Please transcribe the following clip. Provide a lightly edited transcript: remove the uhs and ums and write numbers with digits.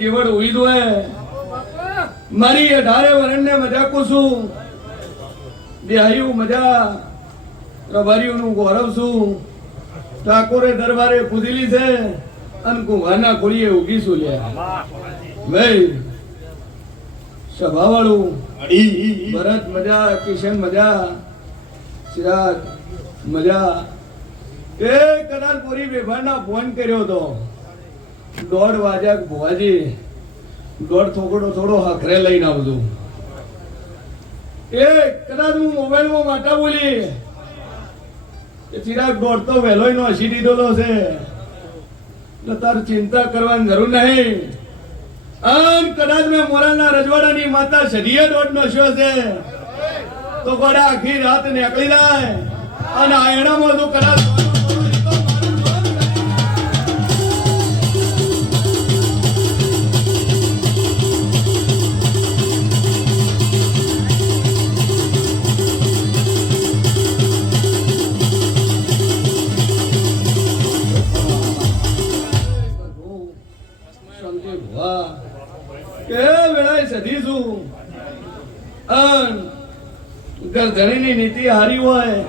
કેવળ ઉઈ દો મારી 18 વરણને મજા કુસું દેહાયું મજા રબારીઓનું ગૌરવ છું ઠાકોરે દરબારે પૂજેલી છે અને કુંભારના ખોરીએ ઉગી છું લે ભાઈ સભાવાળું ભરત મજા કિશન મજા સિરાજ મજા એ કદાચ પૂરી વિભાગના ફોન કર્યો તો 1:30 વાગ્યા ભુવાજી દોઢ થોડો હખરે લઈને આવજો એ કદાચ હું મોબાઈલમાં માતા બોલી એ ચિરાગ દોઢ તો વહેલો નો હસી દીધેલો છે એટલે તાર ચિંતા કરવાની જરૂર નહીં આમ કદાચ મેં મોરાના રજવાડાની માતા સદીએ દોઢ નો શો છે તો ગોડા આખી રાત નીકળી જાય અને આયણામાં તો કદાચ ગરધણીની નીતિ હારી હોય